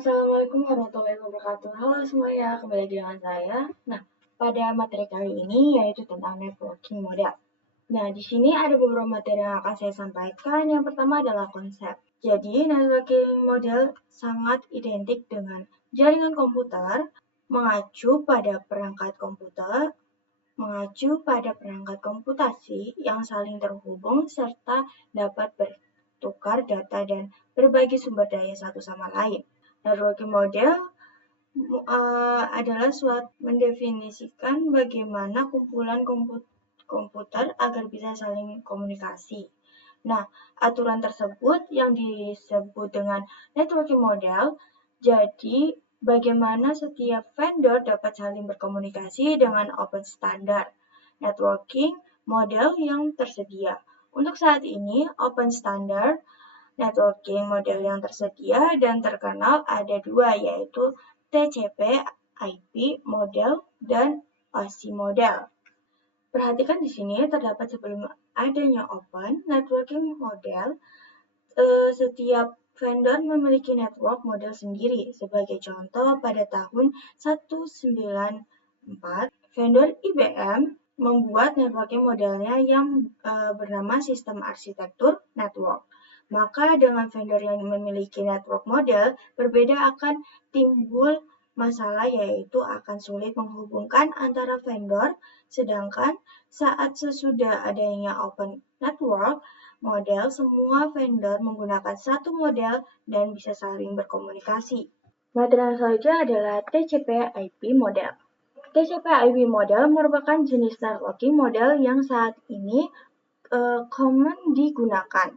Assalamualaikum warahmatullahi wabarakatuh. Halo semuanya, kembali lagi dengan saya. Nah, pada materi kali ini yaitu tentang networking model. Nah, di sini ada beberapa materi yang akan saya sampaikan. Yang pertama adalah konsep. Jadi, networking model sangat identik dengan jaringan komputer mengacu pada perangkat komputasi yang saling terhubung serta dapat bertukar data dan berbagi sumber daya satu sama lain. Networking model adalah suatu mendefinisikan bagaimana kumpulan komputer agar bisa saling komunikasi. Nah, aturan tersebut yang disebut dengan networking model, jadi bagaimana setiap vendor dapat saling berkomunikasi dengan open standard networking model yang tersedia. Untuk saat ini, open standard networking model yang tersedia dan terkenal ada dua, yaitu TCP/IP model dan OSI model. Perhatikan di sini terdapat sebelum adanya open networking model, setiap vendor memiliki network model sendiri. Sebagai contoh, pada tahun 1994, vendor IBM membuat networking modelnya yang bernama sistem arsitektur network. Maka dengan vendor yang memiliki network model berbeda akan timbul masalah, yaitu akan sulit menghubungkan antara vendor, sedangkan saat sesudah adanya open network model, semua vendor menggunakan satu model dan bisa saling berkomunikasi. Materi selanjutnya adalah TCP/IP model. TCP/IP model merupakan jenis networking model yang saat ini common digunakan.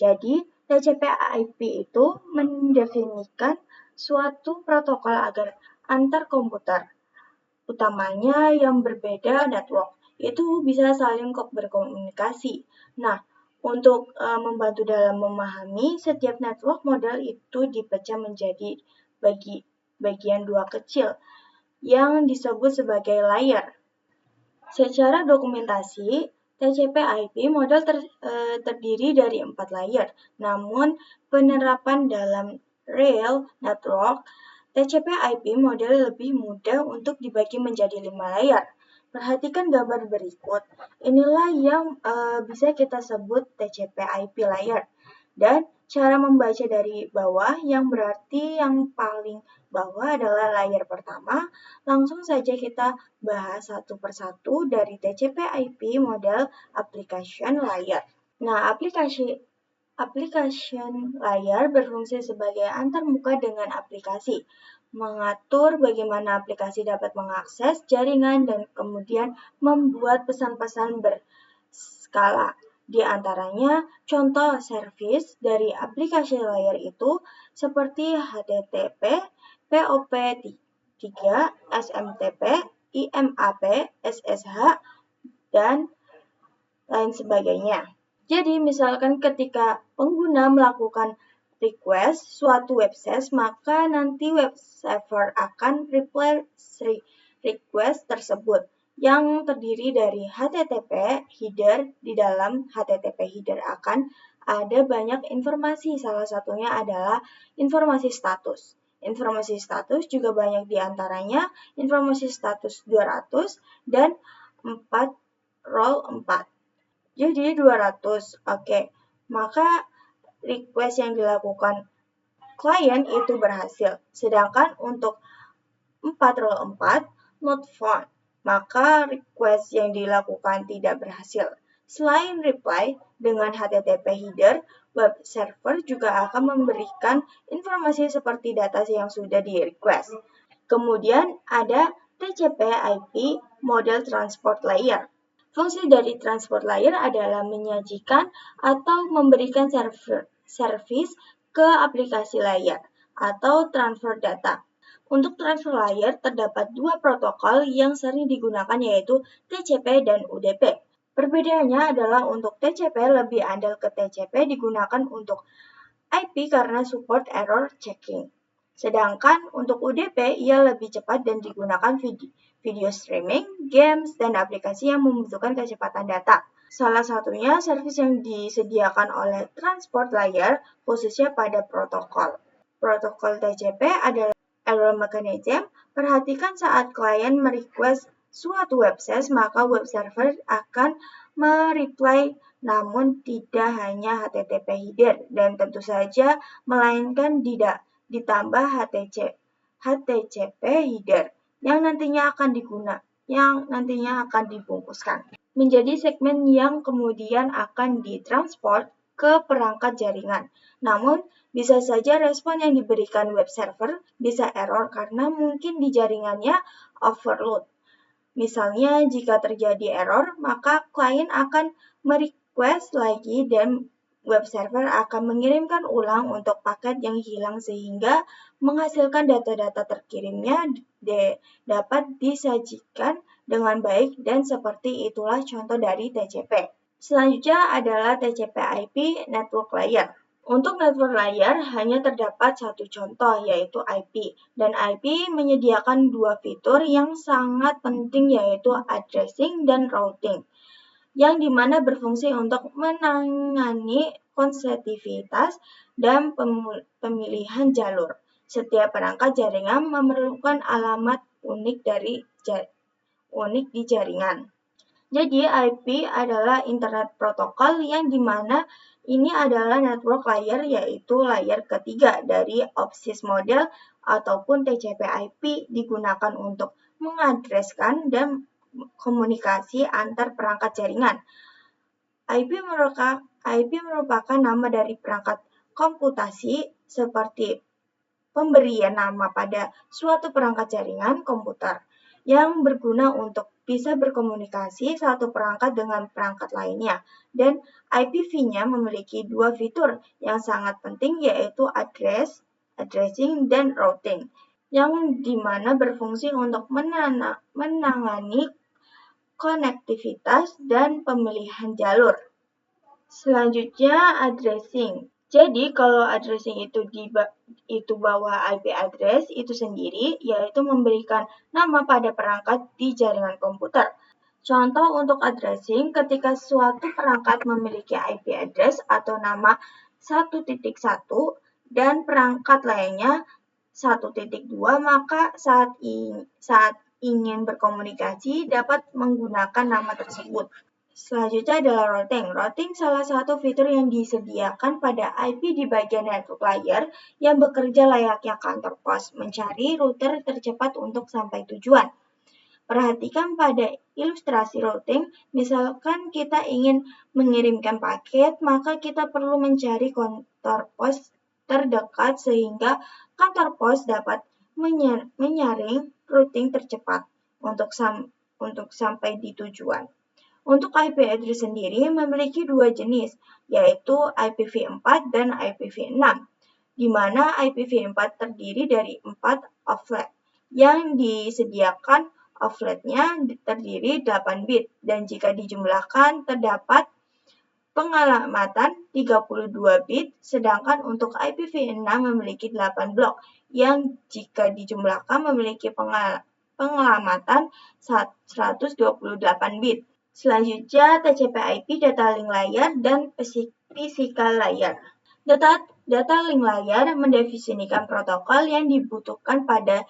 Jadi, TCP/IP itu mendefinisikan suatu protokol agar antar komputer, utamanya yang berbeda network, itu bisa saling berkomunikasi. Nah, untuk membantu dalam memahami, setiap network model itu dipecah menjadi bagian dua kecil yang disebut sebagai layer. Secara dokumentasi, TCP/IP model terdiri dari 4 layer, namun penerapan dalam real network, TCP/IP model lebih mudah untuk dibagi menjadi 5 layer. Perhatikan gambar berikut, inilah yang bisa kita sebut TCP/IP layer. Dan cara membaca dari bawah, yang berarti yang paling bawah adalah layer pertama. Langsung saja kita bahas satu persatu dari TCP/IP model application layer. Nah, application layer berfungsi sebagai antarmuka dengan aplikasi, mengatur bagaimana aplikasi dapat mengakses jaringan dan kemudian membuat pesan-pesan berskala. Di antaranya, contoh service dari aplikasi layer itu seperti HTTP, POP3, SMTP, IMAP, SSH, dan lain sebagainya. Jadi, misalkan ketika pengguna melakukan request suatu website, maka nanti web server akan reply request tersebut yang terdiri dari HTTP header. Di dalam HTTP header akan ada banyak informasi, salah satunya adalah informasi status. Informasi status juga banyak diantaranya informasi status 200 dan 4 roll 4. Jadi 200, oke. Maka request yang dilakukan klien itu berhasil. Sedangkan untuk 4 roll 4 not found, maka request yang dilakukan tidak berhasil. Selain reply dengan HTTP header, web server juga akan memberikan informasi seperti data yang sudah di-request. Kemudian ada TCP/IP model transport layer. Fungsi dari transport layer adalah menyajikan atau memberikan service ke aplikasi layer atau transfer data. Untuk transfer layer terdapat dua protokol yang sering digunakan, yaitu TCP dan UDP. Perbedaannya adalah untuk TCP lebih andal ke TCP digunakan untuk IP karena support error checking. Sedangkan untuk UDP ia lebih cepat dan digunakan video streaming, games, dan aplikasi yang membutuhkan kecepatan data. Salah satunya service yang disediakan oleh transport layer khususnya pada protokol. protokol TCP adalah error mechanism. Perhatikan saat klien merequest suatu website, maka web server akan mereply namun tidak hanya HTTP header dan tentu saja melainkan tidak ditambah HTTP header yang nantinya akan dibungkuskan menjadi segmen yang kemudian akan ditransport ke perangkat jaringan. Namun, bisa saja respon yang diberikan web server bisa error karena mungkin di jaringannya overload. Misalnya, jika terjadi error, maka klien akan merequest lagi dan web server akan mengirimkan ulang untuk paket yang hilang sehingga menghasilkan data-data terkirimnya dapat disajikan dengan baik dan seperti itulah contoh dari TCP. Selanjutnya adalah TCP/IP Network Layer. Untuk network layer hanya terdapat satu contoh yaitu IP dan IP menyediakan dua fitur yang sangat penting yaitu addressing dan routing yang dimana berfungsi untuk menangani konsekutivitas dan pemilihan jalur. Setiap perangkat jaringan memerlukan alamat unik di jaringan. Jadi IP adalah Internet Protocol yang dimana ini adalah network layer yaitu layer ketiga dari OSIS model ataupun TCP/IP digunakan untuk mengadreskan dan komunikasi antar perangkat jaringan. IP merupakan nama dari perangkat komputasi seperti pemberian nama pada suatu perangkat jaringan komputer yang berguna untuk bisa berkomunikasi satu perangkat dengan perangkat lainnya. Dan IPv-nya memiliki dua fitur yang sangat penting yaitu addressing, dan routing yang dimana berfungsi untuk menangani konektivitas dan pemilihan jalur. Selanjutnya addressing. Jadi kalau addressing itu bawa IP address itu sendiri yaitu memberikan nama pada perangkat di jaringan komputer. Contoh untuk addressing ketika suatu perangkat memiliki IP address atau nama 1.1 dan perangkat lainnya 1.2 maka saat ingin berkomunikasi dapat menggunakan nama tersebut. Selanjutnya adalah routing. Routing salah satu fitur yang disediakan pada IP di bagian network layer yang bekerja layaknya kantor pos, mencari router tercepat untuk sampai tujuan. Perhatikan pada ilustrasi routing, misalkan kita ingin mengirimkan paket, maka kita perlu mencari kantor pos terdekat sehingga kantor pos dapat menyaring routing tercepat untuk sampai di tujuan. Untuk IP address sendiri memiliki dua jenis, yaitu IPv4 dan IPv6, di mana IPv4 terdiri dari 4 offlet, yang disediakan offletnya terdiri 8 bit, dan jika dijumlahkan terdapat pengalamatan 32 bit, sedangkan untuk IPv6 memiliki 8 blok, yang jika dijumlahkan memiliki pengalamatan 128 bit. Selanjutnya, TCP/IP Data Link Layer dan Physical Layer. Data Link Layer mendefinisikan protokol yang dibutuhkan pada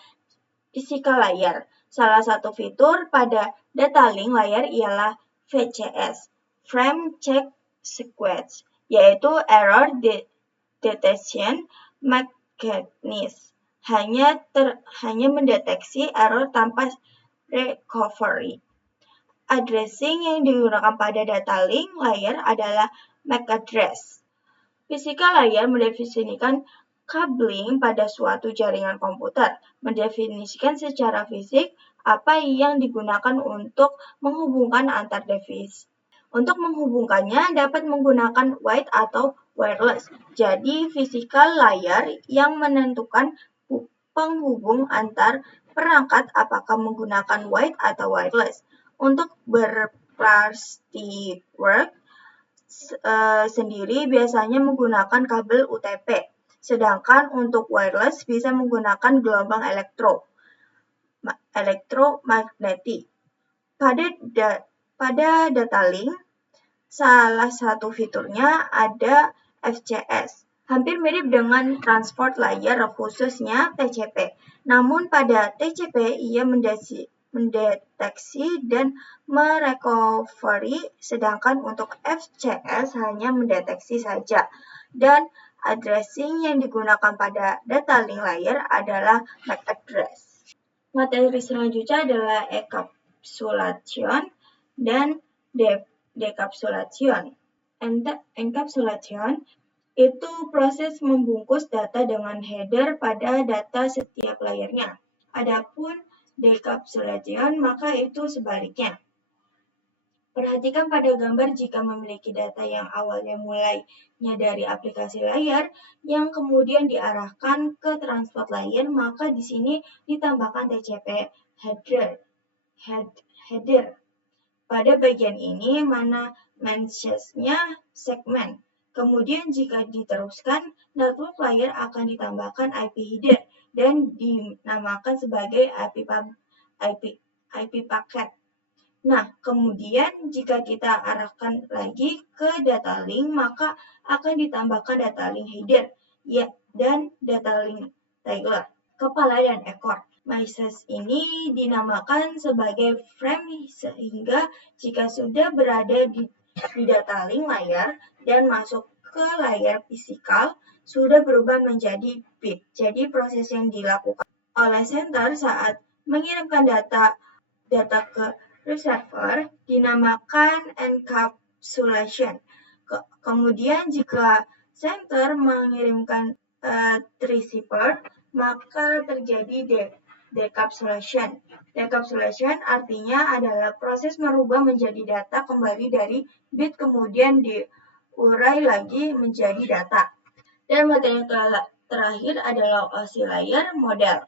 Physical Layer. Salah satu fitur pada Data Link Layer ialah VCS, Frame Check Sequence, yaitu Error Detection Mechanism. Hanya mendeteksi error tanpa recovery. Addressing yang digunakan pada data link layer adalah MAC address. Physical layer mendefinisikan cabling pada suatu jaringan komputer, mendefinisikan secara fisik apa yang digunakan untuk menghubungkan antar device. Untuk menghubungkannya dapat menggunakan wired atau wireless. Jadi physical layer yang menentukan penghubung antar perangkat apakah menggunakan wired atau wireless. Untuk berplastic work sendiri biasanya menggunakan kabel UTP, sedangkan untuk wireless bisa menggunakan gelombang elektromagnetik. Pada data link, salah satu fiturnya ada FCS, hampir mirip dengan transport layer khususnya TCP. Namun pada TCP ia mendeteksi dan merecovery, sedangkan untuk FCS hanya mendeteksi saja. Dan addressing yang digunakan pada data link layer adalah MAC address. Materi selanjutnya adalah encapsulation dan decapsulation. Encapsulation itu proses membungkus data dengan header pada data setiap layernya. Adapun decapsulation maka itu sebaliknya. Perhatikan pada gambar jika memiliki data yang awalnya mulainya dari aplikasi layar yang kemudian diarahkan ke transport layer, maka di sini ditambahkan TCP header. Pada bagian ini mana message-nya segmen. Kemudian jika diteruskan, network layer akan ditambahkan IP header dan dinamakan sebagai IP paket. Nah, kemudian jika kita arahkan lagi ke data link, maka akan ditambahkan data link header dan data link tagger, kepala dan ekor. Message ini dinamakan sebagai frame sehingga jika sudah berada di data link layar dan masuk ke layar fisikal sudah berubah menjadi bit. Jadi proses yang dilakukan oleh sender saat mengirimkan data ke receiver dinamakan encapsulation. Kemudian jika sender mengirimkan receiver, maka terjadi decapsulation. Decapsulation artinya adalah proses merubah menjadi data kembali dari bit kemudian diurai lagi menjadi data. Dan materi terakhir adalah oscillator model.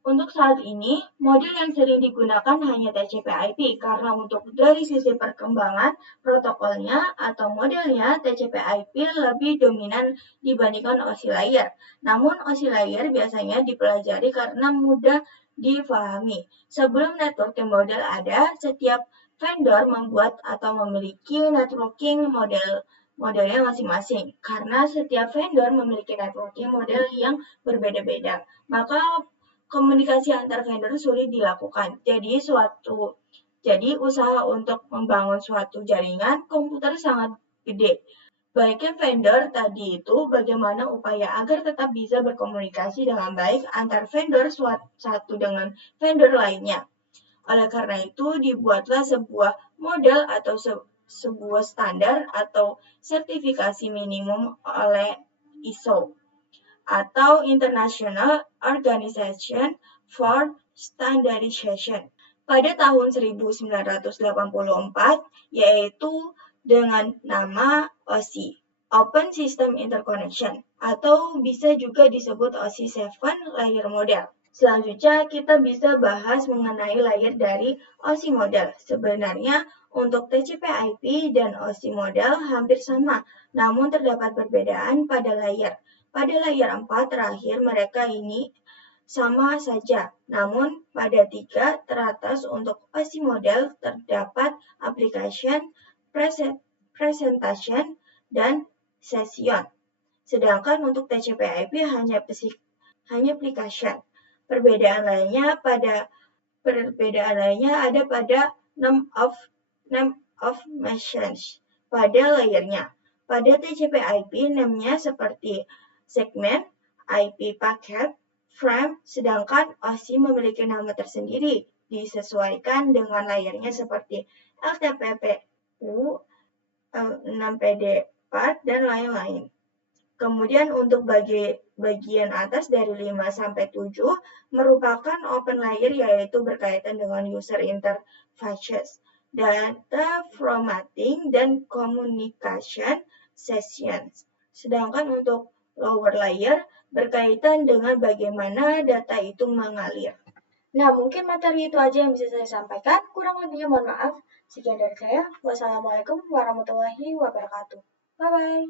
Untuk saat ini, model yang sering digunakan hanya TCP/IP karena untuk dari sisi perkembangan protokolnya atau modelnya TCP/IP lebih dominan dibandingkan oscillator. Namun oscillator biasanya dipelajari karena mudah difahami. Sebelum networking model ada, setiap vendor membuat atau memiliki networking modelnya masing-masing. Karena setiap vendor memiliki networking model yang berbeda-beda, maka komunikasi antar vendor sulit dilakukan. Jadi usaha untuk membangun suatu jaringan komputer sangat gede. Baiknya vendor tadi itu bagaimana upaya agar tetap bisa berkomunikasi dengan baik antar vendor satu dengan vendor lainnya. Oleh karena itu dibuatlah sebuah model atau sebuah standar atau sertifikasi minimum oleh ISO atau International Organization for Standardization pada tahun 1984, yaitu dengan nama OSI, Open System Interconnection, atau bisa juga disebut OSI 7 Layer Model. Selanjutnya kita bisa bahas mengenai layer dari OSI model. Sebenarnya untuk TCP/IP dan OSI model hampir sama, namun terdapat perbedaan pada layer. Pada layer 4 terakhir mereka ini sama saja, namun pada 3 teratas untuk OSI model terdapat application, presentation, dan session. Sedangkan untuk TCP/IP hanya application. Perbedaan lainnya ada pada name of message pada layernya. Pada TCP/IP name-nya seperti segmen, IP paket, frame, sedangkan OSI memiliki nama tersendiri disesuaikan dengan layernya seperti LTPPU, 6PD4, dan lain-lain. Kemudian untuk bagian atas dari 5 sampai 7 merupakan open layer yaitu berkaitan dengan user interfaces, data formatting, dan communication sessions. Sedangkan untuk lower layer berkaitan dengan bagaimana data itu mengalir. Nah, mungkin materi itu aja yang bisa saya sampaikan. Kurang lebihnya mohon maaf. Sekian dari saya. Wassalamualaikum warahmatullahi wabarakatuh. Bye-bye.